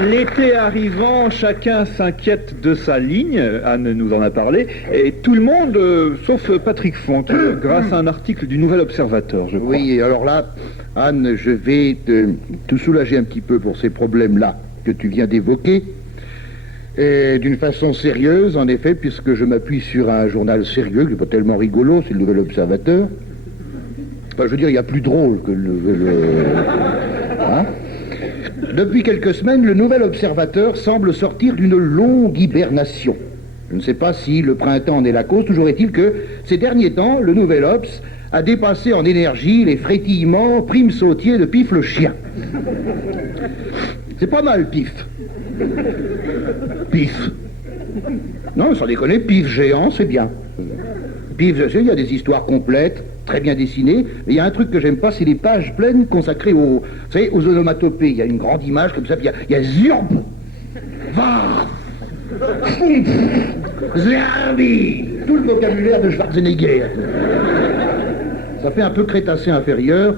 L'été arrivant, chacun s'inquiète de sa ligne, Anne nous en a parlé, et tout le monde, sauf Patrick Font, grâce à un article du Nouvel Observateur, je crois. Oui, alors là, Anne, je vais te soulager un petit peu pour ces problèmes-là que tu viens d'évoquer, et d'une façon sérieuse, en effet, puisque je m'appuie sur un journal sérieux, qui n'est pas tellement rigolo, c'est le Nouvel Observateur. Enfin, je veux dire, il y a plus drôle que Hein? Depuis quelques semaines, le Nouvel Observateur semble sortir d'une longue hibernation. Je ne sais pas si le printemps en est la cause, toujours est-il que, ces derniers temps, le Nouvel Obs a dépassé en énergie les frétillements prime sautier de Pif le chien. C'est pas mal, Pif. Pif. Non, sans déconner, Pif géant, c'est bien. Pif, je sais, il y a des histoires complètes, très bien dessinées, mais il y a un truc que j'aime pas, c'est les pages pleines consacrées aux, vous savez, aux onomatopées. Il y a une grande image comme ça, puis il y a Zurb, Va, Zerbi, tout le vocabulaire de Schwarzenegger. Ça fait un peu crétacé inférieur,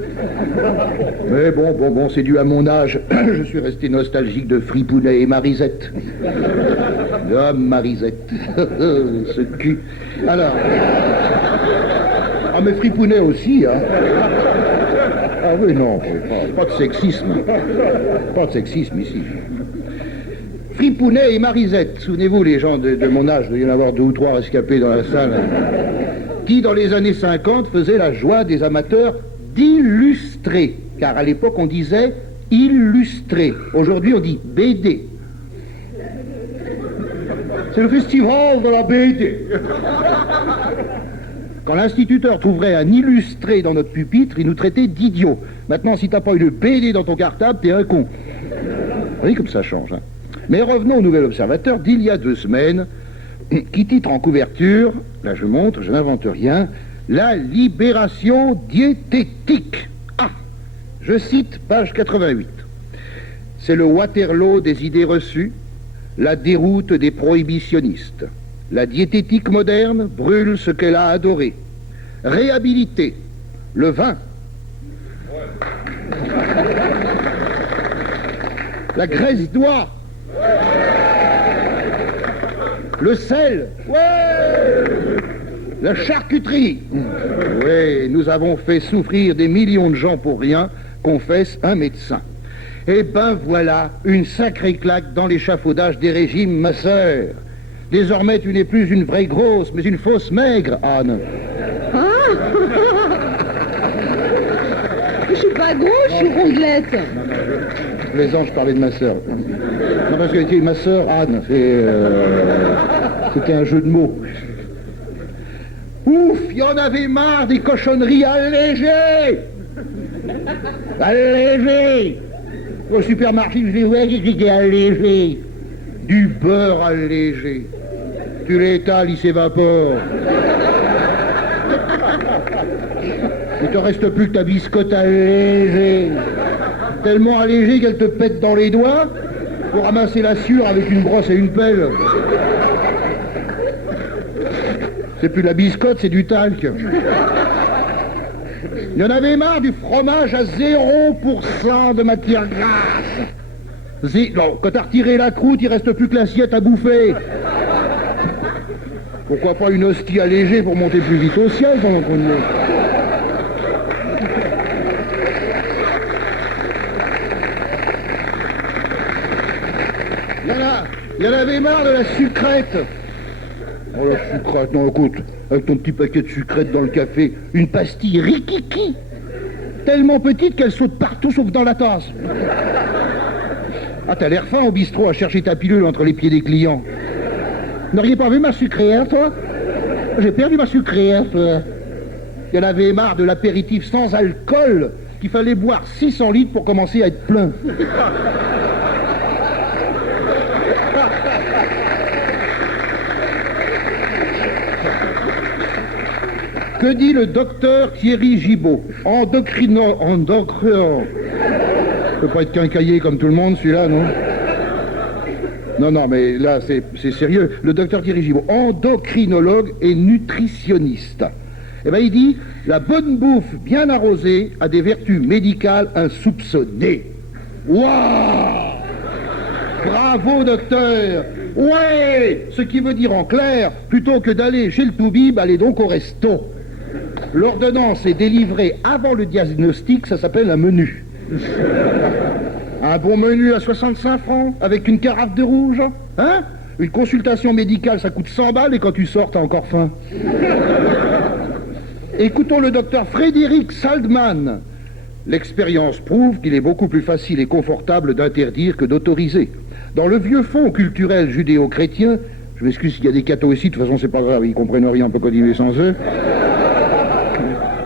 mais bon, c'est dû à mon âge. Je suis resté nostalgique de Fripounet et Marisette. Ah, Marisette, ce cul. Alors... Ah, mais Fripounet aussi, hein. Ah oui, non, pas de sexisme. Pas de sexisme ici. Fripounet et Marisette, souvenez-vous, les gens de mon âge, il doit y en avoir 2 ou 3 rescapés dans la salle, qui, dans les années 50, faisaient la joie des amateurs d'illustrer. Car à l'époque, on disait illustrer. Aujourd'hui, on dit BD. C'est le festival de la BD. Quand l'instituteur trouverait un illustré dans notre pupitre, il nous traitait d'idiots. Maintenant, si t'as pas une BD dans ton cartable, t'es un con. Vous voyez comme ça change, hein. Mais revenons au Nouvel Observateur d'il y a 2 semaines, qui titre en couverture, là je montre, je n'invente rien, la libération diététique. Ah, je cite page 88. C'est le Waterloo des idées reçues, la déroute des prohibitionnistes. La diététique moderne brûle ce qu'elle a adoré. Réhabiliter le vin. La graisse d'oie. Le sel. La charcuterie. Oui, nous avons fait souffrir des millions de gens pour rien, confesse un médecin. Eh ben voilà, une sacrée claque dans l'échafaudage des régimes, ma sœur. Désormais, tu n'es plus une vraie grosse, mais une fausse maigre, Anne. Ah. Je suis pas grosse, je suis rondelette. Je plaisante, je parlais de ma sœur. Non, parce que ma sœur, Anne, c'était un jeu de mots. Ouf, il y en avait marre des cochonneries allégées. Allégées. Au supermarché, je dis, ouais, j'étais allégé. Du beurre allégé. Tu l'étales, il s'évapore. Il te reste plus que ta biscotte allégée. Tellement allégée qu'elle te pète dans les doigts pour ramasser la sueur avec une brosse et une pelle. C'est plus la biscotte, c'est du talc. Il y en avait marre du fromage à 0% de matière grasse. Non, quand t'as retiré la croûte, il reste plus que l'assiette à bouffer. Pourquoi pas une hostie allégée pour monter plus vite au ciel pendant qu'on est... Il y en avait marre de la sucrète. Oh la sucrète, non écoute, avec ton petit paquet de sucrète dans le café, une pastille rikiki, tellement petite qu'elle saute partout sauf dans la tasse. Ah, t'as l'air fin au bistrot à chercher ta pilule entre les pieds des clients. N'auriez pas vu ma sucrière, toi? J'ai perdu ma sucrière, toi. Il y en avait marre de l'apéritif sans alcool, qu'il fallait boire 600 litres pour commencer à être plein. Que dit le docteur Thierry Gibault, endocrinologue. Peut pas être quincaillé comme tout le monde, celui-là, non? Non, mais là, c'est sérieux. Le docteur Thierry Gibault, endocrinologue et nutritionniste. Eh bien, il dit, la bonne bouffe bien arrosée a des vertus médicales insoupçonnées. Waouh! Bravo, docteur. Ouais. Ce qui veut dire en clair, plutôt que d'aller chez le toubib, allez donc au resto. L'ordonnance est délivrée avant le diagnostic, ça s'appelle un menu. Un bon menu à 65 francs, avec une carafe de rouge. Hein? Une consultation médicale, ça coûte 100 balles, et quand tu sors, t'as encore faim. Écoutons le docteur Frédéric Saldman. L'expérience prouve qu'il est beaucoup plus facile et confortable d'interdire que d'autoriser. Dans le vieux fond culturel judéo-chrétien, je m'excuse s'il y a des cathos ici, de toute façon c'est pas grave, ils comprennent rien, on peut continuer sans eux.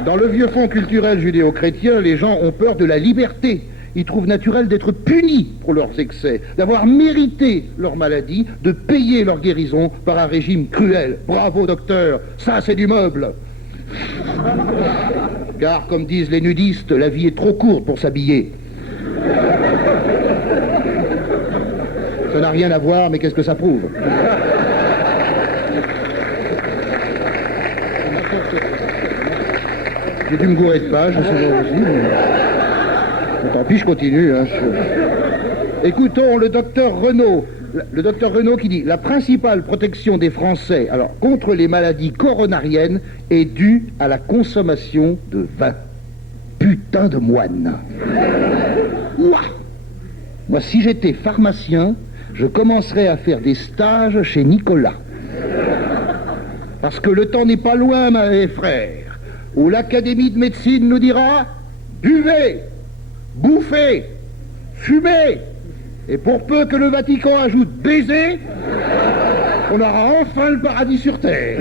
Dans le vieux fond culturel judéo-chrétien, les gens ont peur de la liberté. Ils trouvent naturel d'être punis pour leurs excès, d'avoir mérité leur maladie, de payer leur guérison par un régime cruel. Bravo, docteur, ça c'est du meuble. Car, comme disent les nudistes, la vie est trop courte pour s'habiller. Ça n'a rien à voir, mais qu'est-ce que ça prouve? J'ai dû me gourer de page, je sais pas aussi, mais... Tant pis, je continue. Hein. Écoutons le docteur Renaud. Le docteur Renaud qui dit « La principale protection des Français contre les maladies coronariennes est due à la consommation de vin. » Putain de moine. Ouah. Moi, si j'étais pharmacien, je commencerais à faire des stages chez Nicolas. Parce que le temps n'est pas loin, mes frères, où l'Académie de médecine nous dira « Buvez, bouffez, fumez !» Et pour peu que le Vatican ajoute baiser, on aura enfin le paradis sur terre.